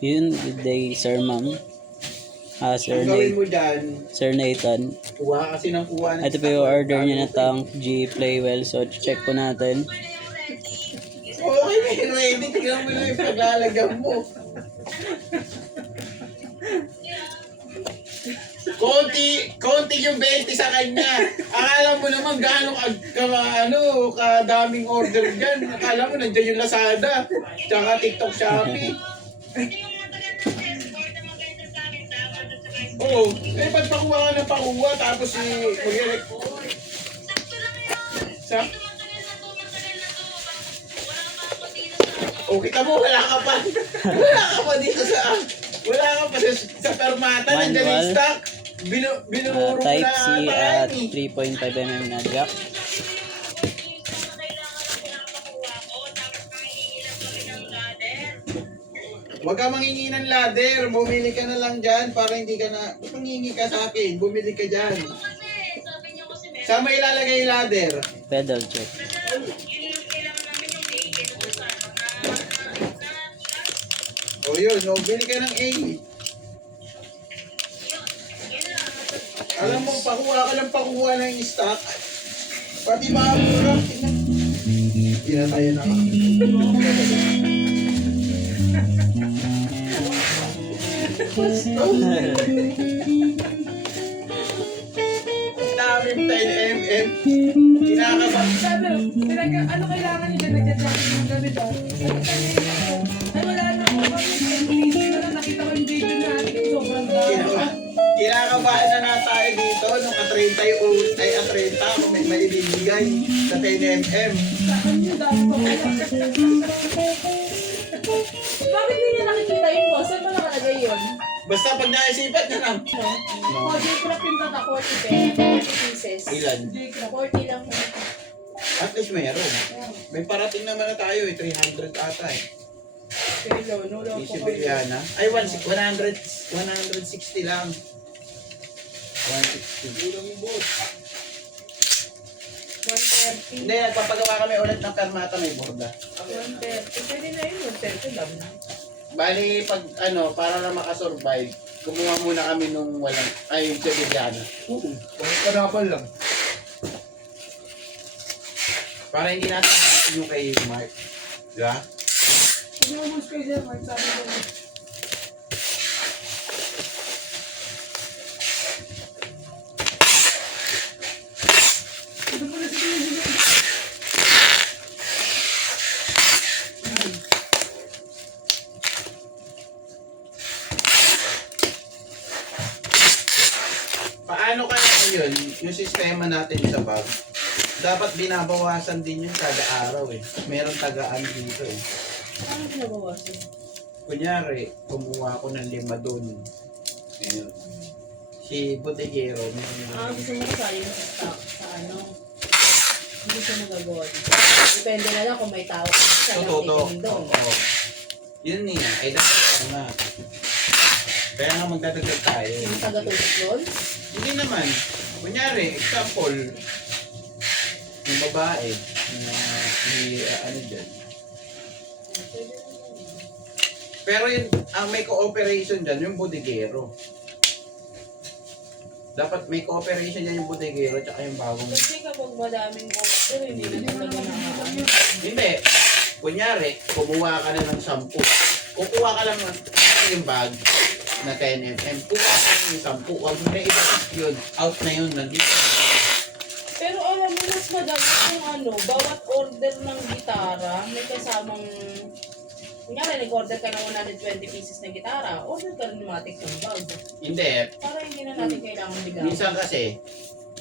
Yun, good day, Sir Ma'am. Sir, Ang gawin mo dyan, Sir Nathan. kuha kasi ng kuha ng Ito po yung order niya na tank G Playwell. So, check po natin. Okay, ready. Tignan mo lang yung paglalagyan mo. Konti yung 20 sa kanya. Akala mo naman gaano kadaming order dyan. Akala mo nandiyan yung Lazada. Tsaka TikTok, Shopee. Oo. Ba't pakuha ka ng pakuha tapos mag-elect. Sa? Kita mo, wala ka pa. Wala ka pa dito wala ka pa sa permata. Nandiyan yung stock. Binurong Type na C at 3.5mm na jack. Huwag ka mangingi ng ladder. Bumili ka na lang dyan para hindi ka na... Mangingi ka sa akin. Bumili ka dyan. Saan mo ilalagay yung ladder? Pedal check. O yun, bili ka ng A. Alam mo, pakuha ng stock. Pati ba ang murang? Pinatayan na ako. Daming 10mm. Kinakabahan. Sabi, ano kailangan nyo na nagja-jacket ng gabi ba? Ay, wala na ako kami. Nakita ko yung video natin. Sobrang dami. Kinakabahan na tayo dito nung ka-30 ay a-30 kung may maibibigay sa 10mm. Saan nyo dami pa wala? Bakit hindi nyo nakikita yung boss? Saan mo nakalagay yun? Basta pag naisipat na lang. No? J-Crop yung tata 40 pieces. Ilan? J-Crop 40 lang. At least mayroon. May parating naman na tayo 300 ata Kilo, no? Yung Siberiana. Ay, 160 lang. 160. Ulang yung boss. 130. Hindi, nagpapagawa kami ulit ng karmata may borda. 130. Pwede na yun. 130 lang. Bali, para na makasurvive, kumuha muna kami nung yung Siberiana. Kanapan lang. Para hindi natin yung kay Mark. Diba? Hindi mo mas kayo dyan, Mark. Sabi ko. Ito pala si Kuya. Paano kaya yun, yung sistema natin sa bag? Dapat binabawasan din yung kada araw Meron tagaan dito Paano binabawasan? Kunyari, kumuha ko ng 5 doon. Ngayon. Si Botegero, Gusto mo kasali mo sa stock, sa ano? Hindi siya magagawa dito. Depende na lang kung may tao ka sa Totoo. lang doon. Oo. Yun niya. Ay, dapat nga. Kaya nga magdadagdag tayo. Yung taga-tulog doon? Hindi naman. Kunyari, example, yung babae na dyan. Pero yun, ang may cooperation dyan, yung bodeguero. Dapat may cooperation dyan yung bodeguero tsaka yung bagong... Kasi kapag madaming order, hindi na talaga nakakaano. Hindi. Kunyari, kumuha ka na ng 10. Kukuha ka lang yung bag na 10mm. Kukuha ka lang yung 10. Huwag mo na ibalik yun. Out na yun. Nandito na yun. Pero alam mo, mas madami kung bawat order ng gitara, may kasamang... Kunyari, nag-order ka ng 120 pieces na gitara, order ka rin matik ng bag. Hindi. Para hindi na natin kailangan bigawan. Minsan kasi,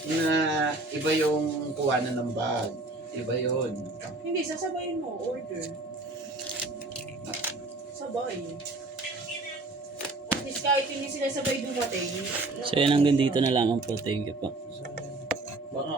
na iba yung kuhanan ng bag. Iba yun. Hindi, sasabayin mo, order. Sabay. At least kahit hindi sila sabay dumating. So, yun hanggang dito na lamang po. Thank you po. Baka